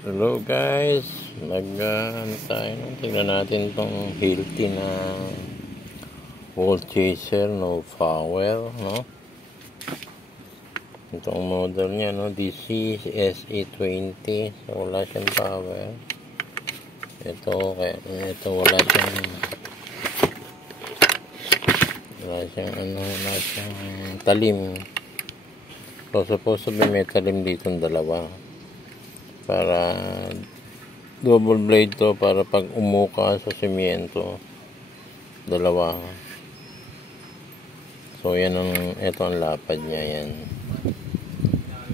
Hello guys, ano tayo, no? Tingnan natin itong Hilti na Volt Chaser, no power, no? Itong model niya, no, DC SE20, so wala siyang power. Ito wala siyang talim. So supposed to be may talim dito dalawa. Para double blade to, para pag umuka sa semento, dalawa. So yan ito ang lapad niya, yan.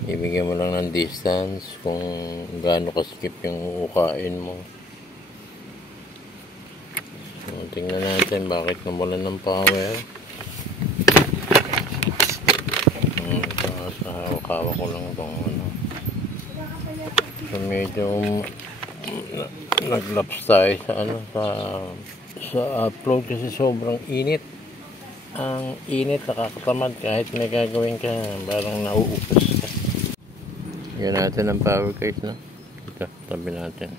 Ibigay mo lang ng distance kung gaano ka-skip yung ukain mo. So tingnan natin bakit nawalan ng power. Sa hawak ko lang itong so medyo naglaps tayo sa upload kasi sobrang init. Ang init, nakakatamad kahit may gagawin ka, parang nauupas ka. Yan natin ang power case, no? Ito, tabi natin.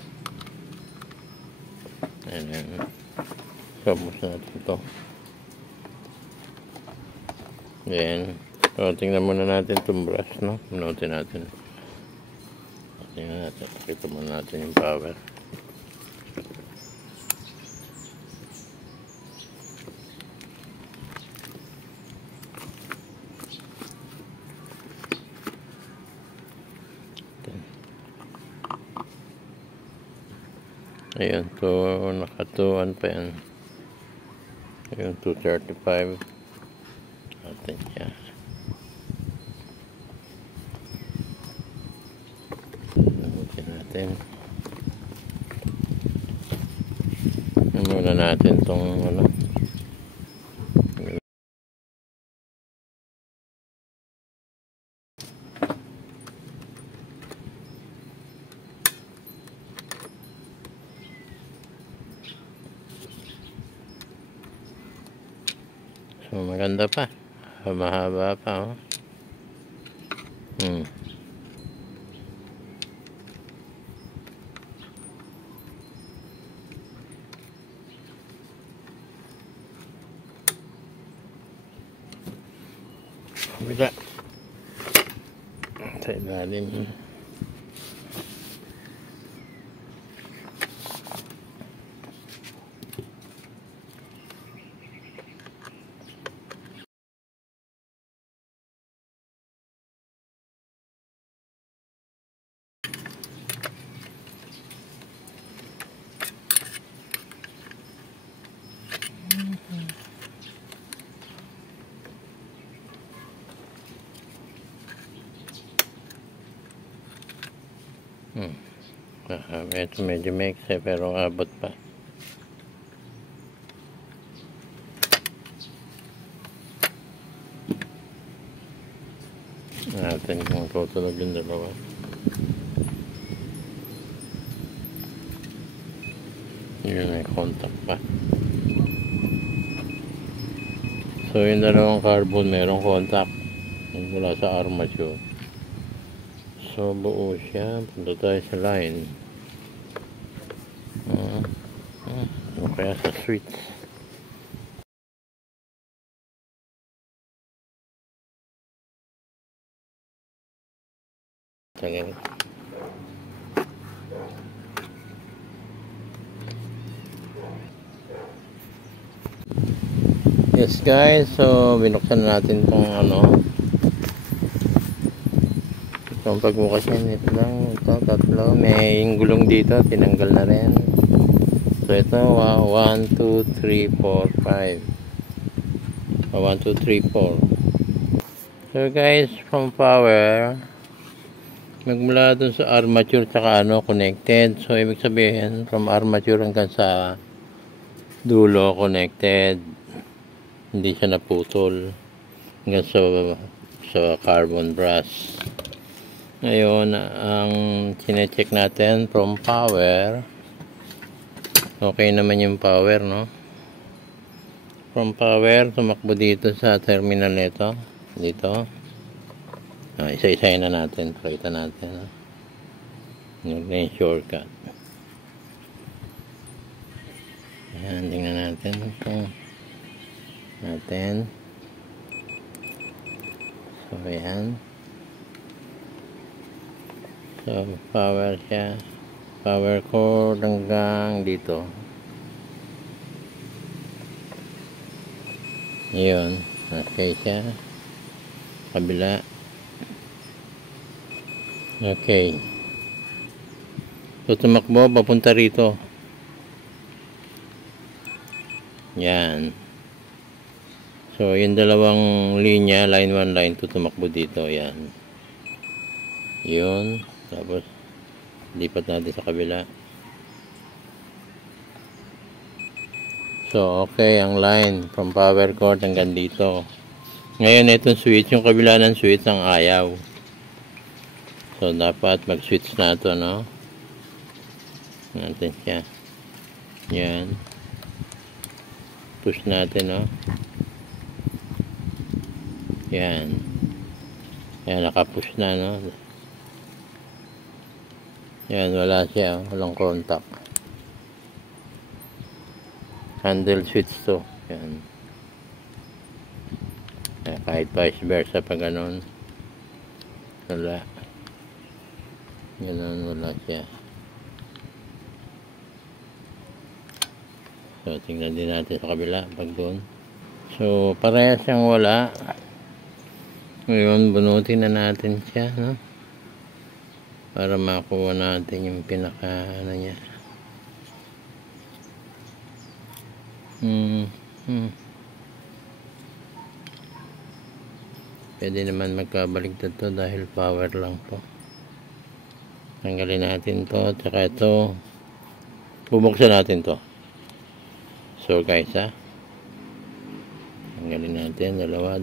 Ayan. Sabos natin ito. Then, so, tingnan muna natin itong brush, no? Pinutin natin. Tingnan natin. Pakita muna natin yung power. Ayan, so nakatuan pa yan. Ayan, 235 natin yan. Muna natin itong so maganda pa, mahaba pa, oh. Bila sa ilalim. Ito medyo mix pero abot pa. Natin kung tutulog yung dalawa. Yun, may contact pa. So yung dalawang carbon merong contact mula sa armature. So buo siya. Punta tayo sa line. O kaya sa switch. Tagay. Yes guys, so binuksan natin itong itong pagbukas yan. Ito lang, ito, tatlo. May gulong dito, tinanggal na rin. So ito, 1, 2, 3, 4, 5. 1, 2, 3, 4. So guys, from power, magmula dun sa armature tsaka connected. So ibig sabihin, from armature hanggang sa dulo, connected. Hindi siya naputol hanggang sa carbon brass. Ngayon, ang sinecheck natin from power, okay naman yung power, no? From power, tumakbo dito sa terminal nito. Dito. Isa-isahin na natin. Pakita natin. Nag-lane shortcut. Ayan, tingnan natin ito. So, ayan. So, power siya. Power cord hanggang dito. Yun. Okay siya. Kabila. Okay. So, tumakbo. Papunta rito. Yan. So, yung dalawang linya, line 1, line 2, tumakbo dito. Yan. Yun. Tapos, lipat natin sa kabila. So, okay, ang line from power cord hanggang dito. Ngayon, itong switch, yung kabila ng switch ang ayaw. So, dapat mag-switch na ito, no? Natin siya. Yan. Push natin, no? Yan. Yan, nakapush na, no? Yan, wala siya. Walang contact. Handle switch to. Yan. Kahit vice versa pa ganun. Wala. Ganun, wala siya. So, tingnan din natin sa kabila pag doon. So, parehas siyang wala. Ngayon, bunutin na natin siya, no? Para makuha natin yung pinaka, ano niya. Pwede naman magkabaligtad to dahil power lang to. Tanggalin natin to, tsaka ito. Bubuksan natin to. So guys, tanggalin natin, dalawa.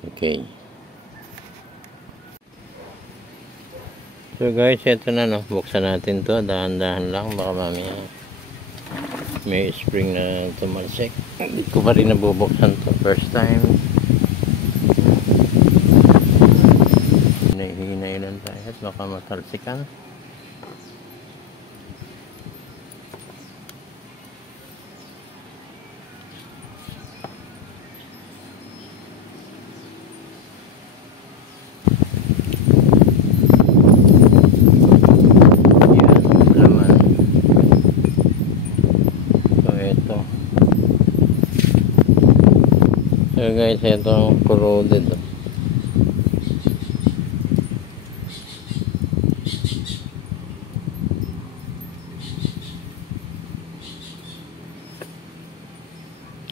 Okay. So guys, ito na, no? Buksan natin to, dahan-dahan lang, baka mamaya may spring na tumalsik. Hindi ko pa rin nabubuksan to first time. Hinay lang tayo at baka matalsikan. So guys, ito ang corroded.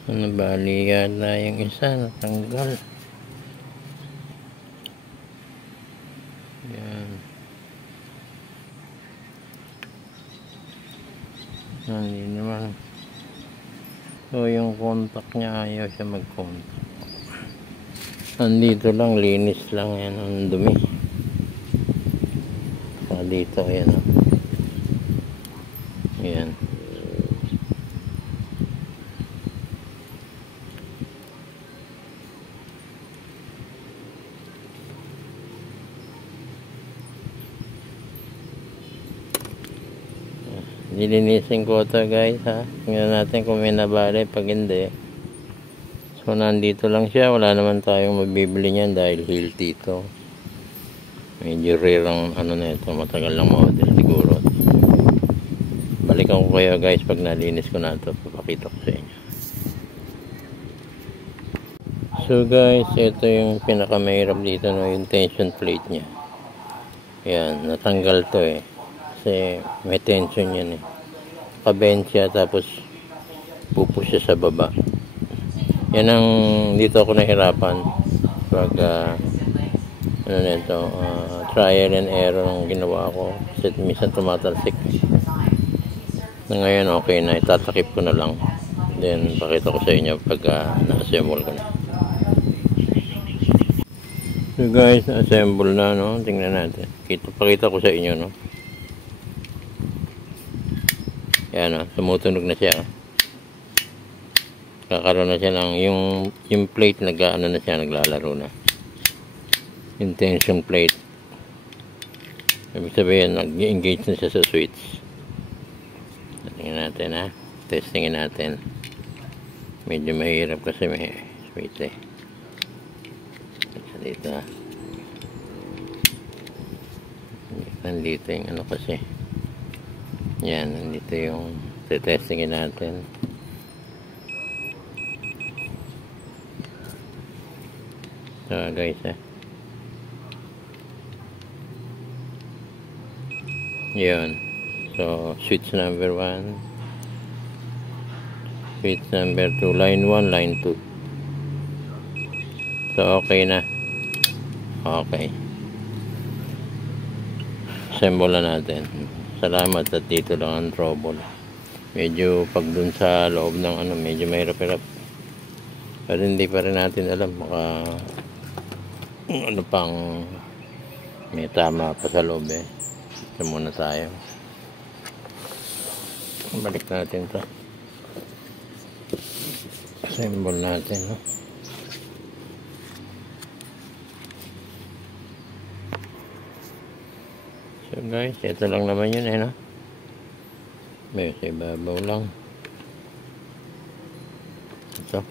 Ano bali yata yung isa natanggal. Yan. Hindi naman. So yung contact niya ayaw siya mag-contact. Andito lang, linis lang yan, ang dumi. Dito, ayan o. Ayan. Nilinisin ko ito guys, ha. Tingnan natin kung may nabali, pag hindi. So nandito lang siya, wala naman tayong mabibili niyan dahil healthy ito. Medyo rare ang ano na ito, matagal lang model siguro. Balikan ko kayo guys pag nalinis ko na ito, papakita ko sa inyo. So guys, ito yung pinakamahirap dito, no, yung tension plate niya. Yan, natanggal to eh. Kasi may tension yan eh. Kabend siya tapos pupush siya sa baba. Yan ang dito ako nahirapan pag ano nito, trial and error ang ginawa ko kasi minsan tumatalsik. Ngayon okay na, itatakip ko na lang, then pakita ko sa inyo pag na-assemble ko na. So guys, assemble na, no? Tingnan natin, pakita ko sa inyo, no? Yan, sumutunog na siya. Kakaroon na siya ng yung plate, nag-ano na siya, naglalaro na. Yung tension plate. Ibig sabihin, nag-engage na siya sa switch. Tingnan natin ha. Testingin natin. Medyo mahirap kasi may switch eh. Dito ha. Nandito yung ano kasi. Yan, nandito yung testingin natin. So guys yun. So switch number 1, switch number 2, line 1, line 2. So okay na. Okay. Assemble na natin. Salamat at dito lang ang trouble. Medyo pag dun sa loob ng ano, medyo mahirap-hirap. Pero hindi pa rin natin alam. Baka ano pang may tama pa sa loob eh. Ito muna tayo. Balik natin to. Assemble natin, no? So guys, ito lang naman yun eh, no? May sa ibabaw lang. Ito.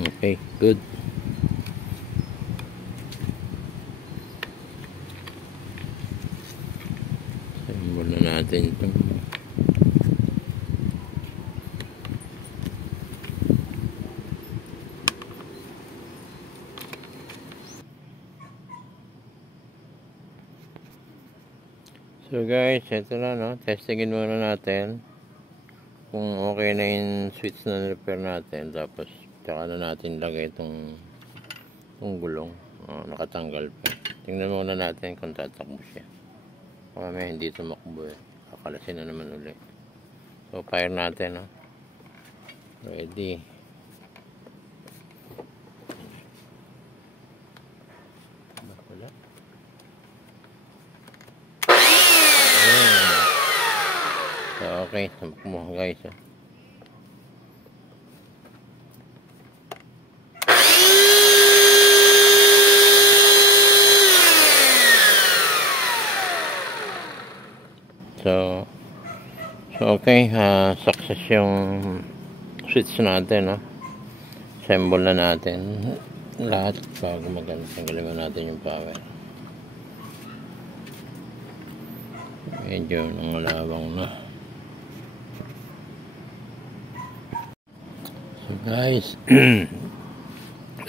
Okay, good. Assemble na natin ito. So guys, ito na, no? Testingin muna natin kung okay na yung switch na repair natin. Tapos saka na natin lagay itong gulong. Nakatanggal pa. Tingnan muna natin kung tatakbo siya. Mamaya hindi tumakbo eh. Kakalasin na naman ulit. So fire natin, no? Ready. Wala. So okay, tumakbo mo guys. So okay, success yung switch natin, no? Assemble na natin lahat bago tanggalin natin yung power. Medyo nangalawang na.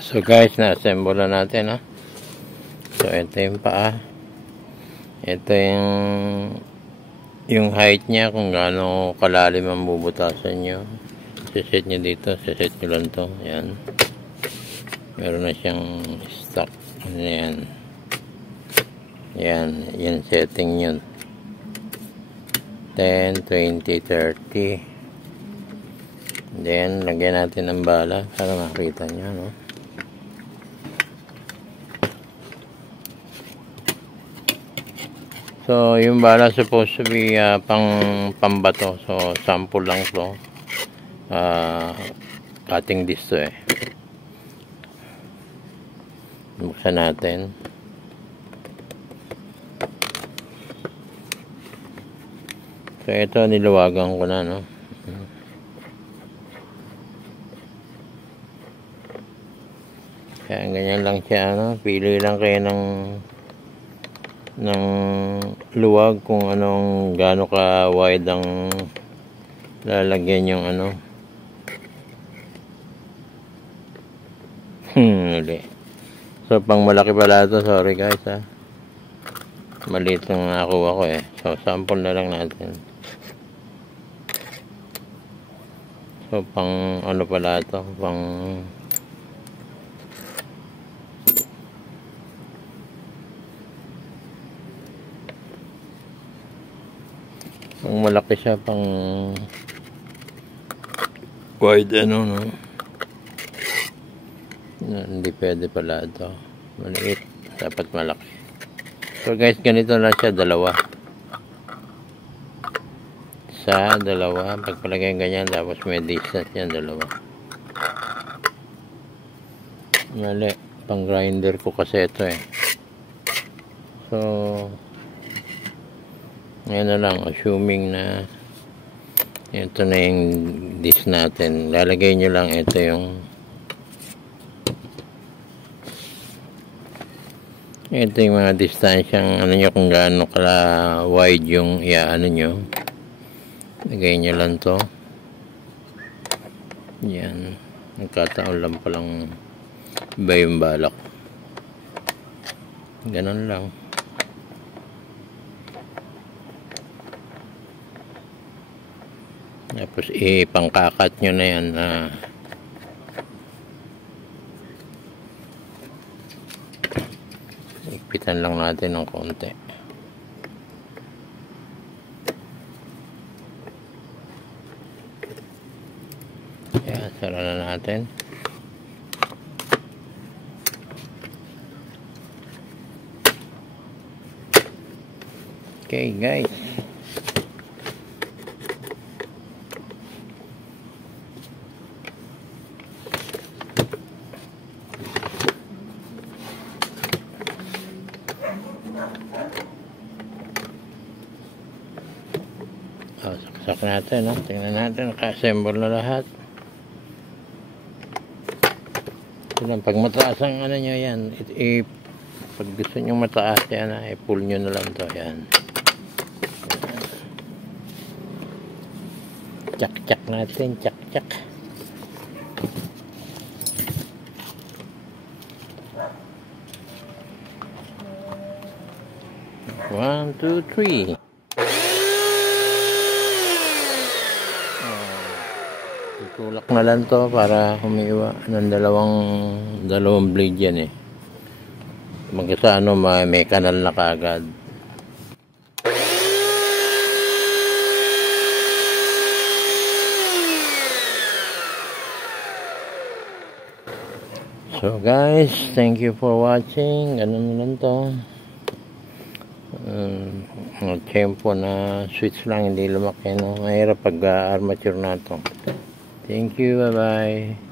So guys, na-assemble na natin, ha? So ito yung paa. Ito yung height niya, kung gaano kalalim ang bubutasan nyo. Siset nyo dito, siset nyo lang to. Yan. Meron na siyang stock. Yan. Yan setting yun. 10, 20, 30. Then, lagyan natin ng bala para makita nyo, no? So, yung bala supposed to be pambato. So, sample lang to. Cutting this to eh. Buksan natin. So, ito niluwagan ko na, no? Kaya ganyan lang siya, no? Pili lang kayo ng luwag kung anong gaano ka wide ang lalagyan yung ano. Uli. So pang malaki pala ito, sorry guys ha. Maliit ang nakuha ko eh. So sample na lang natin. So, pang ano pala ito, pang malaki siya, pang wide ano, no? Hindi pwede pala ito. Maliit. Dapat malaki. So guys, ganito lang siya, dalawa. Isa, dalawa. Pagpalagay ganyan, tapos may distance yan, dalawa. Mali. Pang grinder ko kasi ito eh. So, ngayon na lang, assuming na ito na yung dish natin. Lalagay nyo lang ito yung mga distansyang ano nyo, kung gaano kala wide yung iaano nyo. Lagay nyo lang to. Yan. Nagkataon lang palang iba yung balak. Ganon lang. Tapos ipangkakat nyo na yan na ipitan lang natin ng konti. Kaya sara na natin. Okay guys, saksak natin, no? Tingnan natin, naka-assemble na lahat. Pag mataas ang ano nyo yan, pag gusto nyo mataas yan, i-pull nyo na lang to. Yan. Tsak-tsak natin, tsak-tsak. One, two, three. Tutulak na lang to para humiwa ng dalawang blade yan eh. Magkasa ano, may kanal na kaagad. So guys, thank you for watching. Ganun lang to. Tempo na switch lang, hindi lumaki, no? Mahirap pag armature na to. Thank you, bye bye.